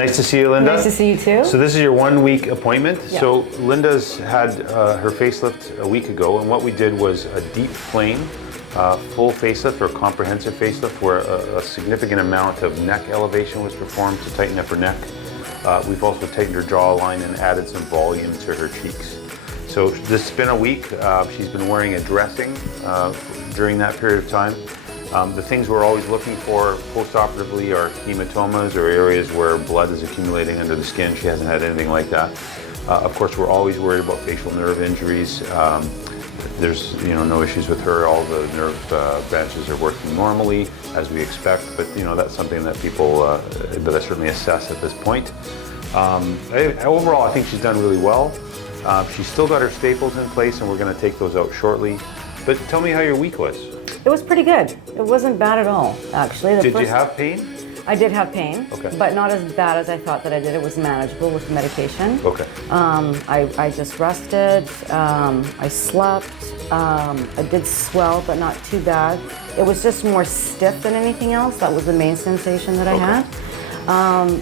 Nice to see you, Linda. Nice to see you too. So this is your 1 week appointment. Yeah. So Linda's had her facelift a week ago, and what we did was a deep plane, full facelift or comprehensive facelift, where a significant amount of neck elevation was performed to tighten up her neck. We've also tightened her jawline and added some volume to her cheeks. So this has been a week. She's been wearing a dressing during that period of time. The things we're always looking for post-operatively are hematomas or areas where blood is accumulating under the skin. She hasn't had anything like that. Of course, we're always worried about facial nerve injuries. There's no issues with her. All the nerve branches are working normally as we expect, but that's something that people that I certainly assess at this point. Overall, I think she's done really well. She's still got her staples in place, and we're going to take those out shortly. But tell me how your week was. It was pretty good. It wasn't bad at all, actually. Did you have pain? I did have pain, okay, but not as bad as I thought that I did. It was manageable with medication. Okay. I just rested. I slept. I did swell, but not too bad. It was just more stiff than anything else. That was the main sensation that I had.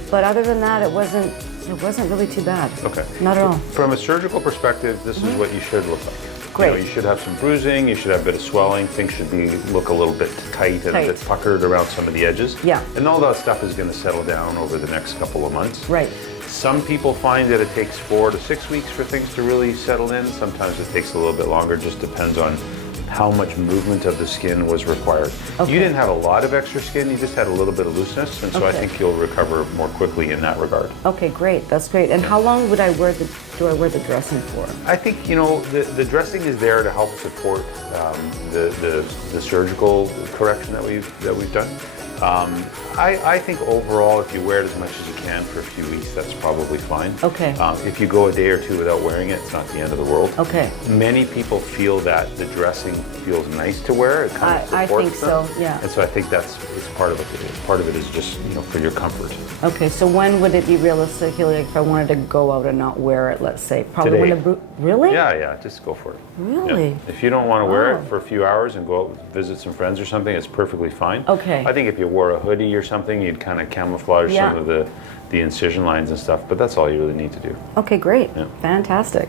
But other than that, it wasn't really too bad. Okay. Not at all. From a surgical perspective, this is what you should look like. Great. You should have some bruising, you should have a bit of swelling, things should look a little bit tight and a bit puckered around some of the edges. Yeah. And all that stuff is going to settle down over the next couple of months. Right. Some people find that it takes 4 to 6 weeks for things to really settle in. Sometimes it takes a little bit longer, just depends on how much movement of the skin was required. Okay. You didn't have a lot of extra skin, you just had a little bit of looseness, and so I think you'll recover more quickly in that regard. Okay, great. That's great. And how long would I wear do I wear the dressing for? I think the dressing is there to help support the surgical correction that we've done. I think overall, if you wear it as much as you can for a few weeks, that's probably fine. Okay. If you go a day or two without wearing it, it's not the end of the world. Okay. Many people feel that the dressing feels nice to wear. It kind of supports I think them. so. Yeah. And so I think it's part of it. Part of it is just for your comfort. Okay. So when would it be realistically, like, if I wanted to go out and not wear it? Let's say probably Today. when the really? Yeah. Just go for it. Really? Yeah. If you don't want to wear it for a few hours and go out visit some friends or something, it's perfectly fine. Okay. I think if you wore a hoodie or something, you'd kind of camouflage some of the incision lines and stuff, but that's all you really need to do. Okay, great. Yeah. Fantastic.